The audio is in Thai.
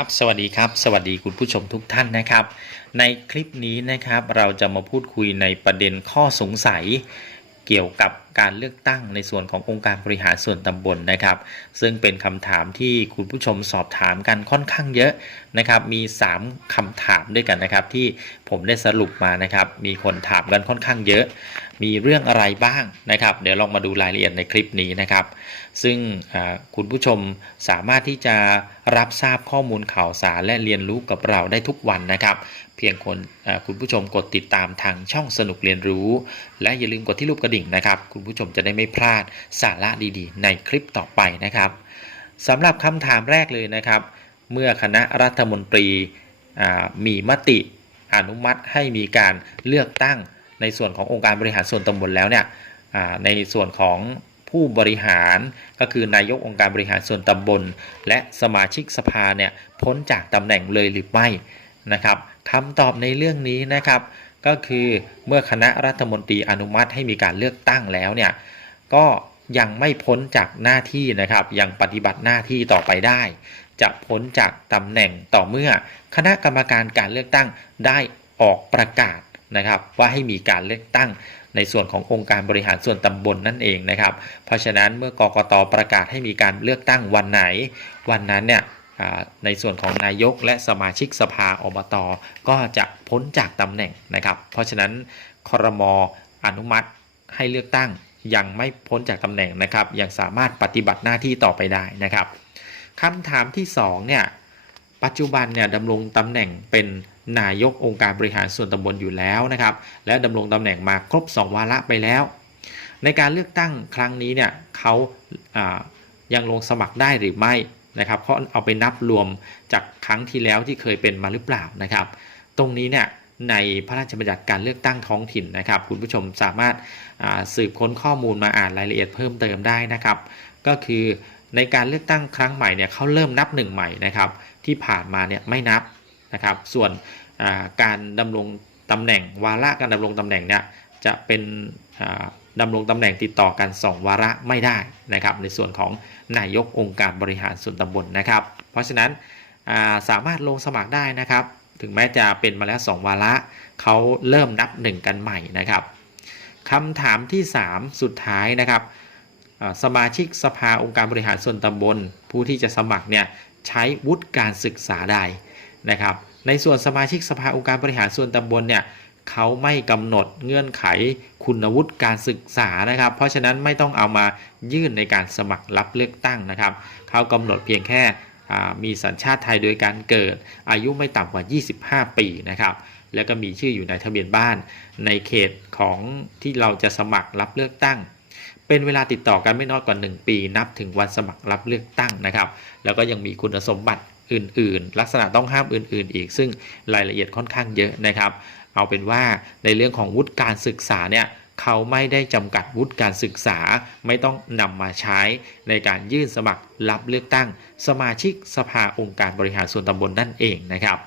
ครับสวัสดีครับ สวัสดีคุณผู้ชมทุกท่านนะครับ ในคลิปนี้นะครับเราจะมาพูดคุยในประเด็นข้อสงสัย เกี่ยวกับ การเลือกตั้งในส่วนขององค์การบริหารส่วนตำบลนะครับ ซึ่งเป็นคำถามที่คุณผู้ชมสอบถามกันค่อนข้างเยอะนะครับ มี 3คำถามด้วยกันนะครับ ที่ผมได้สรุปมานะครับ มีคนถามกันค่อนข้างเยอะ มีเรื่องอะไรบ้างนะครับ เดี๋ยวลองมาดูรายละเอียดในคลิปนี้นะครับ ซึ่งคุณผู้ชมสามารถที่จะรับทราบข้อมูลข่าวสารและเรียนรู้กับเราได้ทุกวันนะครับเพียงคนคุณผู้ชมกดติดตามทางช่องสนุกเรียนรู้ และอย่าลืมกดที่รูปกระดิ่งนะครับ คุณผู้ชมจะได้ไม่พลาดสาระดีๆ ในคลิปต่อไปนะครับสำหรับคำถามแรกเลยนะครับ เมื่อคณะรัฐมนตรีมีมติอนุมัติให้มีการเลือกตั้งในส่วนขององค์การบริหารส่วนตำบลแล้วเนี่ยในส่วนของผู้บริหารก็คือนายกองค์การบริหารส่วนตำบล และสมาชิกสภาเนี่ยพ้นจากตำแหน่งเลยหรือไม่นะครับคำตอบในเรื่องนี้นะครับ ก็คือเมื่อคณะรัฐมนตรีอนุมัติให้มีการเลือกตั้งแล้วเนี่ยก็ยังไม่พ้นจากหน้าที่นะครับ ยังปฏิบัติหน้าที่ต่อไปได้ จะพ้นจากตำแหน่งต่อเมื่อ คณะกรรมการการเลือกตั้งได้ออกประกาศนะครับ ว่าให้มีการเลือกตั้งในส่วนขององค์การบริหารส่วนตำบลนั่นเองนะครับ เพราะฉะนั้นเมื่อกกตประกาศให้มีการเลือกตั้งวันไหน วันนั้นเนี่ย ในส่วนของนายกและสมาชิกสภาอบตก็จะพ้นจากตำแหน่งนะครับ เพราะฉะนั้นคอรมออนุมัติให้เลือกตั้งยังไม่พ้นจากตำแหน่งนะครับ ยังสามารถปฏิบัติหน้าที่ต่อไปได้นะครับคำถามที่สองเนี่ยปัจจุบันเนี่ยดำรงตำแหน่งเป็นนายกองค์การบริหารส่วนตำบลอยู่แล้วนะครับ และดำรงตำแหน่งมาครบ 2 วาระไปแล้ว ในการเลือกตั้งครั้งนี้เนี่ยเขาายังลงสมัครได้หรือไม่ นะครับเขาเอาไปนับรวมจากครั้งที่แล้วที่เคยเป็นมาหรือเปล่านะครับ ตรงนี้เนี่ยในพระราชบัญญัติการเลือกตั้งท้องถิ่นนะครับ คุณผู้ชมสามารถสืบค้นข้อมูลมาอ่านรายละเอียดเพิ่มเติมได้นะครับ ก็คือในการเลือกตั้งครั้งใหม่เนี่ยเขาเริ่มนับหนึ่งใหม่นะครับ ที่ผ่านมาเนี่ยไม่นับนะครับ ส่วนการดำรงตำแหน่งวาระการดำรงตำแหน่งเนี่ยจะเป็น ดำรงตำแหน่งติดต่อกัน 2 วาระไม่ได้นะครับในส่วนของนายกองค์การบริหารส่วนตำบลนะครับ เพราะฉะนั้นาสามารถลงสมัครได้นะครับ ถึงแม้จะเป็นมาแล้ว 2 วาระเขาเริ่มนับ 1 กันใหม่นะครับคำถามที่ 3 สุดท้ายนะครับสมาชิกสภาองค์การบริหารส่วนตำบล ผู้ที่จะสมัครเนี่ยใช้วุฒิการศึกษาใดนะครับ ในส่วนสมาชิกสภาองค์การบริหารส่วนตำบลเนี่ย เขาไม่กำหนดเงื่อนไขคุณวุฒิการศึกษานะครับ เพราะฉะนั้นไม่ต้องเอามายื่นในการสมัครรับเลือกตั้งนะครับ เขากำหนดเพียงแค่มีสัญชาติไทยโดยการเกิด อายุไม่ต่ำกว่า 25 ปีนะครับแล้วก็มีชื่ออยู่ในทะเบียนบ้านในเขตของที่เราจะสมัครรับเลือกตั้ง เป็นเวลาติดต่อกันไม่น้อยกว่า 1 ปี นับถึงวันสมัครรับเลือกตั้งนะครับ แล้วก็ยังมีคุณสมบัติ อื่นๆ ลักษณะต้องห้ามอื่นๆ อีก ซึ่งรายละเอียดค่อนข้างเยอะนะครับ เอาเป็นว่าในเรื่องของวุฒิการศึกษาเนี่ยเขาไม่ได้จำกัดวุฒิการศึกษา ไม่ต้องนำมาใช้ในการยื่นสมัครรับเลือกตั้ง สมาชิกสภาองค์การบริหารส่วนตำบลนั่นเองนะครับ